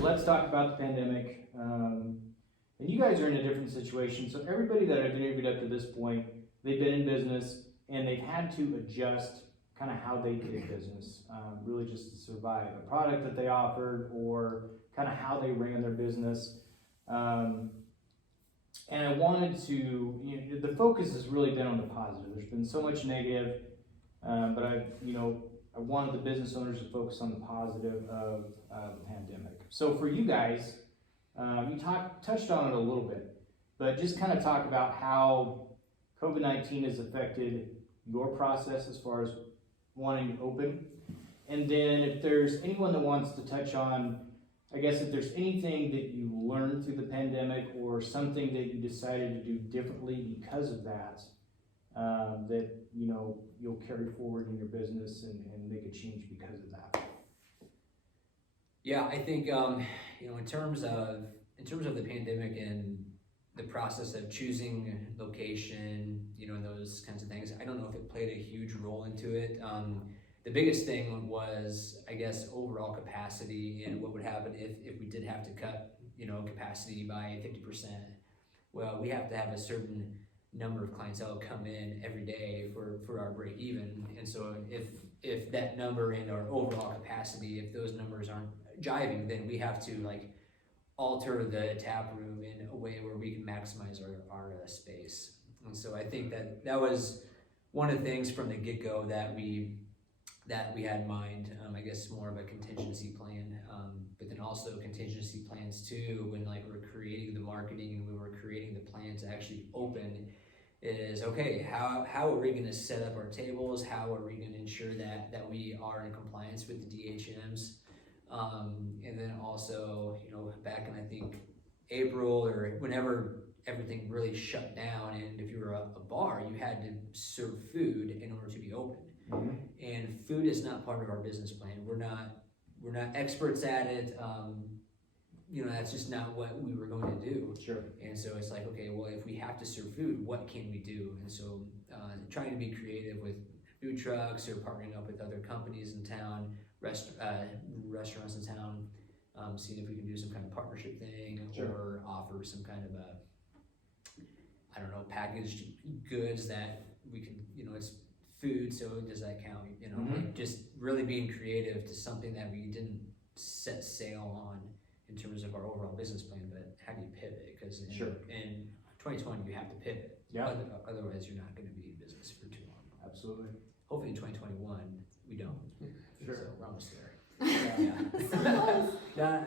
let's talk about the pandemic. And you guys are in a different situation. So everybody that I've interviewed up to this point, they've been in business and they've had to adjust kind of how they did business, really just to survive a product that they offered or kind of how they ran their business. And I wanted to, the focus has really been on the positive. There's been so much negative, but I wanted the business owners to focus on the positive of the pandemic. So for you guys, you touched on it a little bit, but just kind of talk about how COVID-19 has affected your process as far as wanting to open. And then if there's anyone that wants to touch on, I guess if there's anything that you learned through the pandemic or something that you decided to do differently because of that, that you'll carry forward in your business and make a change because of that. Yeah, I think in terms of the pandemic and the process of choosing location, and those kinds of things, I don't know if it played a huge role into it. The biggest thing was, I guess, overall capacity and what would happen if we did have to cut, capacity by 50%. Well, we have to have a certain number of clientele come in every day for our break even. And so if that number and our overall capacity, if those numbers aren't jiving, then we have to alter the tap room in a way where we can maximize our space. And so I think that was one of the things from the get-go that we had in mind. I guess more of a contingency plan, but then also contingency plans too when we're creating the marketing and when we're creating the plan to actually open is, okay, how are we going to set up our tables? How are we going to ensure that we are in compliance with the DHMs? And then also, back in I think April or whenever everything really shut down, and if you were a bar, you had to serve food in order to be open. Mm-hmm. And food is not part of our business plan. We're not experts at it. That's just not what we were going to do. Sure. And so it's okay, well, if we have to serve food, what can we do? And so trying to be creative with food trucks or partnering up with other companies in town, restaurants in town, seeing if we can do some kind of partnership thing. Sure. Or offer some kind of packaged goods that we can, it's food, so does that count? Mm-hmm. Just really being creative to something that we didn't set sail on in terms of our overall business plan, but how do you pivot? Because in 2020 you have to pivot. Yeah. Otherwise you're not going to be in business for too long. Absolutely. Hopefully in 2021 we don't. Sure. So we're almost there. Yeah. No,